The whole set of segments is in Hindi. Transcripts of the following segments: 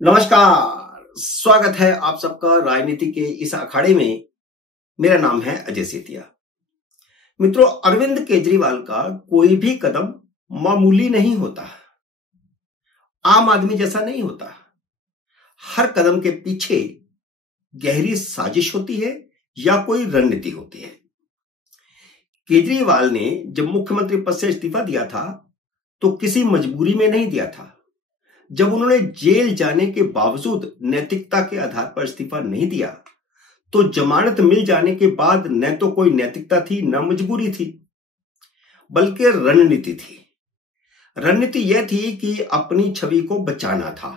नमस्कार। स्वागत है आप सबका राजनीति के इस अखाड़े में। मेरा नाम है अजय सेतिया। मित्रों, अरविंद केजरीवाल का कोई भी कदम मामूली नहीं होता, आम आदमी जैसा नहीं होता। हर कदम के पीछे गहरी साजिश होती है या कोई रणनीति होती है। केजरीवाल ने जब मुख्यमंत्री पद से इस्तीफा दिया था तो किसी मजबूरी में नहीं दिया था। जब उन्होंने जेल जाने के बावजूद नैतिकता के आधार पर इस्तीफा नहीं दिया तो जमानत मिल जाने के बाद न तो कोई नैतिकता थी न मजबूरी थी, बल्कि रणनीति थी। रणनीति यह थी कि अपनी छवि को बचाना था,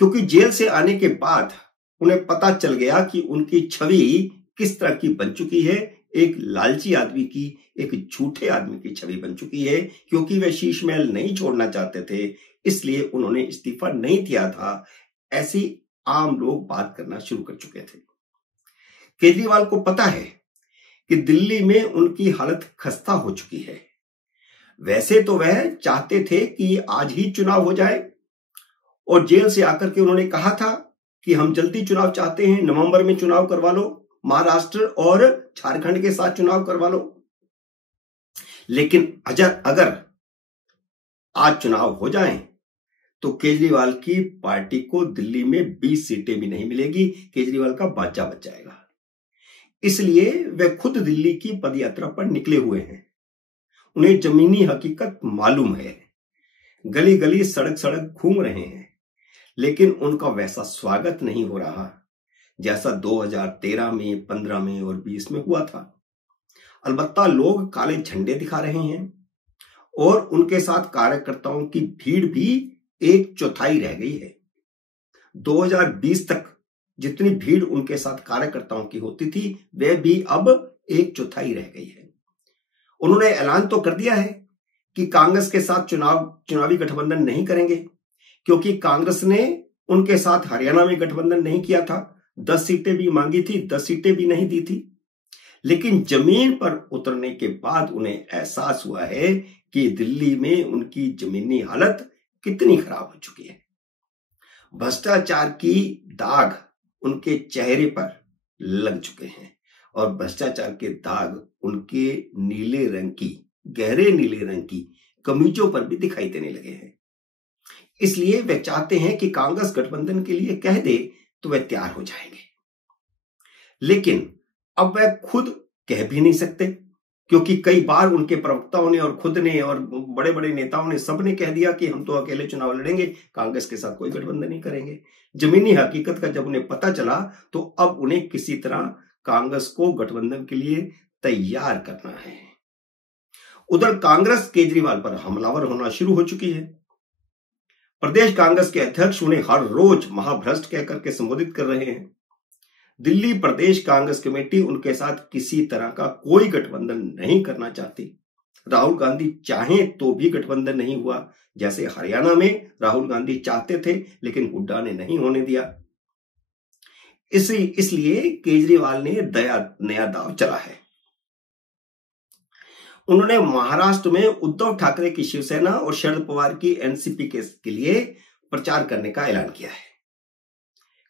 क्योंकि जेल से आने के बाद उन्हें पता चल गया कि उनकी छवि किस तरह की बन चुकी है। एक लालची आदमी की, एक झूठे आदमी की छवि बन चुकी है। क्योंकि वे शीश महल नहीं छोड़ना चाहते थे, इसलिए उन्होंने इस्तीफा नहीं दिया था। ऐसी आम लोग बात करना शुरू कर चुके थे। केजरीवाल को पता है कि दिल्ली में उनकी हालत खस्ता हो चुकी है। वैसे तो वह चाहते थे कि आज ही चुनाव हो जाए, और जेल से आकर के उन्होंने कहा था कि हम जल्दी चुनाव चाहते हैं, नवंबर में चुनाव करवा लो, महाराष्ट्र और झारखंड के साथ चुनाव करवा लो। लेकिन अगर आज चुनाव हो जाएं तो केजरीवाल की पार्टी को दिल्ली में 20 सीटें भी नहीं मिलेगी। केजरीवाल का बाजा बच जाएगा। इसलिए वे खुद दिल्ली की पदयात्रा पर निकले हुए हैं। उन्हें जमीनी हकीकत मालूम है। गली गली सड़क सड़क घूम रहे हैं, लेकिन उनका वैसा स्वागत नहीं हो रहा जैसा 2013 में, 15 में और 20 में हुआ था। अलबत्ता लोग काले झंडे दिखा रहे हैं और उनके साथ कार्यकर्ताओं की भीड़ भी 1/4 रह गई है। 2020 तक जितनी भीड़ उनके साथ कार्यकर्ताओं की होती थी, वह भी अब 1/4 रह गई है। उन्होंने ऐलान तो कर दिया है कि कांग्रेस के साथ चुनावी गठबंधन नहीं करेंगे, क्योंकि कांग्रेस ने उनके साथ हरियाणा में गठबंधन नहीं किया था। 10 सीटें भी मांगी थी, 10 सीटें भी नहीं दी थी। लेकिन जमीन पर उतरने के बाद उन्हें एहसास हुआ है कि दिल्ली में उनकी जमीनी हालत कितनी खराब हो चुकी है। भ्रष्टाचार की दाग उनके चेहरे पर लग चुके हैं, और भ्रष्टाचार के दाग उनके नीले रंग की, गहरे नीले रंग की कमीजों पर भी दिखाई देने लगे हैं। इसलिए वे चाहते हैं कि कांग्रेस गठबंधन के लिए कह दे तो वे तैयार हो जाएंगे। लेकिन अब वह खुद कह भी नहीं सकते, क्योंकि कई बार उनके प्रवक्ताओं ने और खुद ने और बड़े बड़े नेताओं ने सबने कह दिया कि हम तो अकेले चुनाव लड़ेंगे, कांग्रेस के साथ कोई गठबंधन नहीं करेंगे। जमीनी हकीकत का जब उन्हें पता चला तो अब उन्हें किसी तरह कांग्रेस को गठबंधन के लिए तैयार करना है। उधर कांग्रेस केजरीवाल पर हमलावर होना शुरू हो चुकी है। प्रदेश कांग्रेस के अध्यक्ष उन्हें हर रोज महाभ्रष्ट कहकर के संबोधित कर रहे हैं। दिल्ली प्रदेश कांग्रेस कमेटी उनके साथ किसी तरह का कोई गठबंधन नहीं करना चाहती। राहुल गांधी चाहें तो भी गठबंधन नहीं हुआ। जैसे हरियाणा में राहुल गांधी चाहते थे, लेकिन हुड्डा ने नहीं होने दिया। इसलिए केजरीवाल ने नया दाव चला है। उन्होंने महाराष्ट्र में उद्धव ठाकरे की शिवसेना और शरद पवार की एनसीपी के लिए प्रचार करने का ऐलान किया है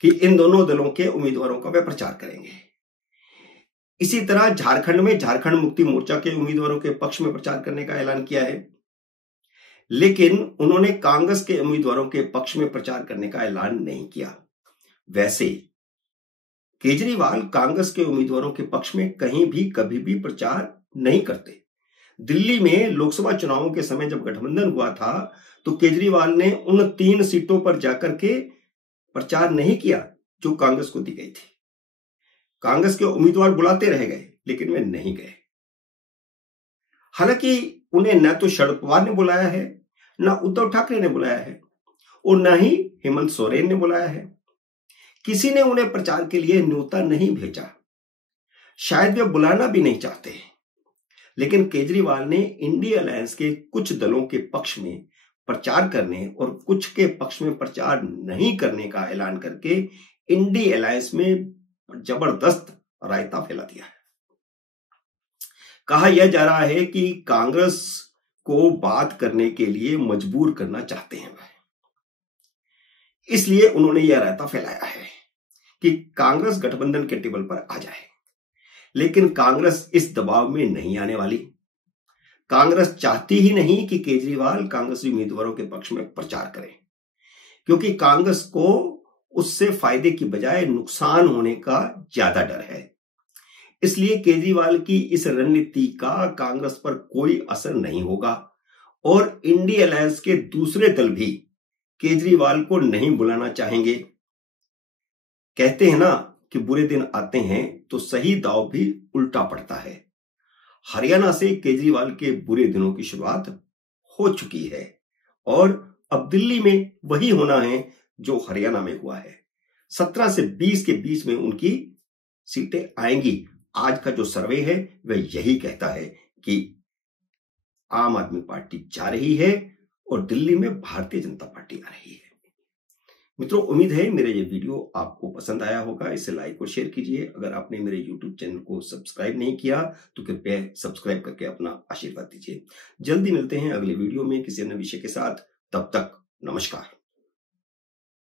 कि इन दोनों दलों के उम्मीदवारों का वे प्रचार करेंगे। इसी तरह झारखंड में झारखंड मुक्ति मोर्चा के उम्मीदवारों के पक्ष में प्रचार करने का ऐलान किया है। लेकिन उन्होंने कांग्रेस के उम्मीदवारों के पक्ष में प्रचार करने का ऐलान नहीं किया। वैसे केजरीवाल कांग्रेस के उम्मीदवारों के पक्ष में कहीं भी कभी भी प्रचार नहीं करते। दिल्ली में लोकसभा चुनावों के समय जब गठबंधन हुआ था तो केजरीवाल ने उन 3 सीटों पर जाकर के प्रचार नहीं किया जो कांग्रेस को दी गई थी। कांग्रेस के उम्मीदवार बुलाते रह गए, लेकिन वे नहीं गए। हालांकि उन्हें न तो शरद पवार ने बुलाया है, न उद्धव ठाकरे ने बुलाया है, और न ही हेमंत सोरेन ने बुलाया है। किसी ने उन्हें प्रचार के लिए न्योता नहीं भेजा। शायद वे बुलाना भी नहीं चाहते। लेकिन केजरीवाल ने इंडिया अलायंस के कुछ दलों के पक्ष में प्रचार करने और कुछ के पक्ष में प्रचार नहीं करने का ऐलान करके इंडिया अलायंस में जबरदस्त रायता फैला दिया है। कहा यह जा रहा है कि कांग्रेस को बात करने के लिए मजबूर करना चाहते हैं। इसलिए उन्होंने यह रायता फैलाया है कि कांग्रेस गठबंधन के टेबल पर आ जाए। लेकिन कांग्रेस इस दबाव में नहीं आने वाली। कांग्रेस चाहती ही नहीं कि केजरीवाल कांग्रेसी उम्मीदवारों के पक्ष में प्रचार करें, क्योंकि कांग्रेस को उससे फायदे की बजाय नुकसान होने का ज्यादा डर है। इसलिए केजरीवाल की इस रणनीति का कांग्रेस पर कोई असर नहीं होगा और इंडी अलायंस के दूसरे दल भी केजरीवाल को नहीं बुलाना चाहेंगे। कहते हैं ना कि बुरे दिन आते हैं तो सही दांव भी उल्टा पड़ता है। हरियाणा से केजरीवाल के बुरे दिनों की शुरुआत हो चुकी है और अब दिल्ली में वही होना है जो हरियाणा में हुआ है। 17 से 20 के बीच में उनकी सीटें आएंगी। आज का जो सर्वे है वह यही कहता है कि आम आदमी पार्टी जा रही है और दिल्ली में भारतीय जनता पार्टी आ रही है। मित्रों, उम्मीद है मेरा ये वीडियो आपको पसंद आया होगा। इसे लाइक और शेयर कीजिए। अगर आपने मेरे YouTube चैनल को सब्सक्राइब नहीं किया तो कृपया सब्सक्राइब करके अपना आशीर्वाद दीजिए। जल्दी मिलते हैं अगले वीडियो में किसी अन्य विषय के साथ। तब तक नमस्कार।